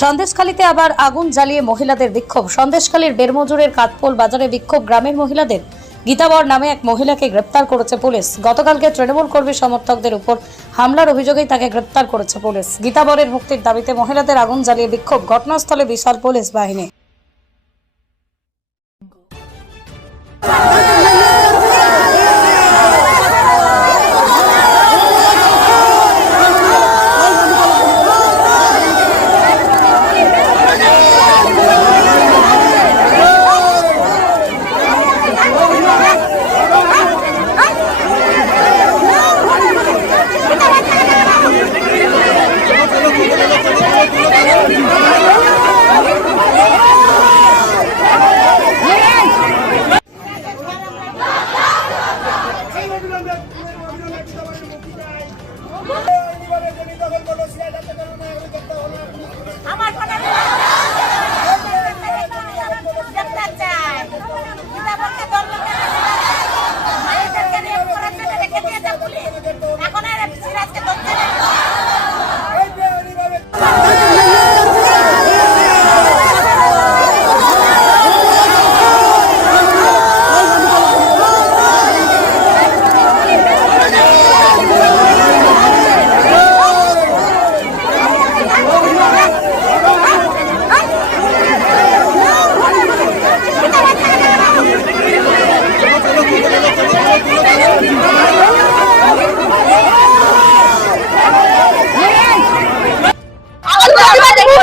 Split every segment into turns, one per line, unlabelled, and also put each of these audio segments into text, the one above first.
সন্দেশখালীতে আবার আগুন জ্বালিয়ে মহিলাদের বিক্ষোভ। সন্দেশখালীর বেরমজুরের কাতপোল বাজারে বিক্ষোভ। গ্রামের মহিলাদের গীতাবর নামে এক মহিলাকে গ্রেপ্তার করেছে পুলিশ। গতকালকে তৃণমূল কর্মী সমর্থকদের উপর হামলার অভিযোগেই তাকে গ্রেপ্তার করেছে পুলিশ। গীতাবরের মুক্তির দাবিতে মহিলাদের আগুন জ্বালিয়ে বিক্ষোভ। ঘটনাস্থলে বিশাল পুলিশ বাহিনী।
আমার ফোনে গ্রেপ্তার চাই গীতাবরকে দণ্ড মায়েদেরকে নিয়ে করার জন্য রেখে দিয়েছে পুলিশ এখন আর সিরাজকে ধরছে না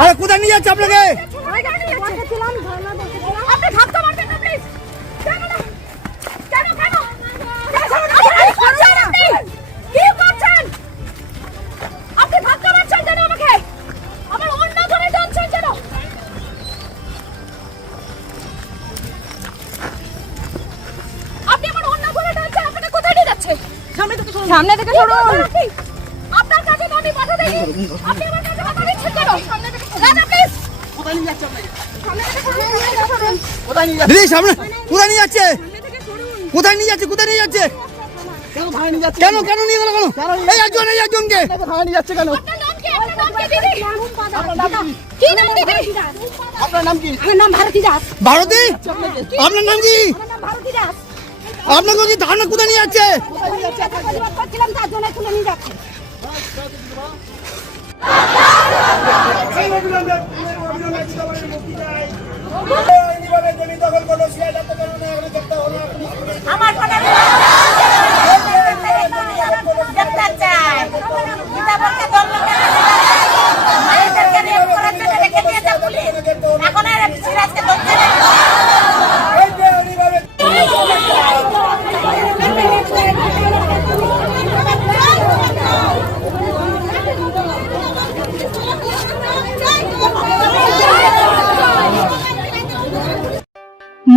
আরে কোথায় নিয়ে যাচ্ছে আপনাকে?
সামনে থেকে সরুন। আপনার কাছে তো আমি পাঠা দেই আপনি আমার কাছে পাঠা দিচ্ছেন কেন? সামনে থেকে সরুন। প্লিজ
কোথায় নিয়ে যাচ্ছে
সামনে থেকে সরুন
কোথায় নিয়ে যাচ্ছে? দিদি সামনে কোথায় নিয়ে যাচ্ছে? কোথায় নিয়ে যাচ্ছে? কোথায় নিয়ে যাচ্ছে? কেন কেন নিয়ে গেল কেন? এই একজন এই একজনকে। নিয়ে যাচ্ছে কেন?
আপনার নাম কি? আপনার নাম কি দিদি? কি? নাম দিদি?
আপনার নাম কি?
আমার নাম ভারতী দাস।
ভারতী? আপনার নাম কি?
ভারতী দাস।
আপনাকে কি ধারণা কোথায় নিয়ে যাচ্ছে?
পরিবার করছিলাম তার জন্য তুলে নিয়ে যাচ্ছে আমার ফোনে গ্রেপ্তার চাই গীতাবরকে দণ্ড মায়েদেরকে নিয়ে করার জন্য রেখে দিয়েছে পুলিশ এখন আর সিরাজকে ধরছে না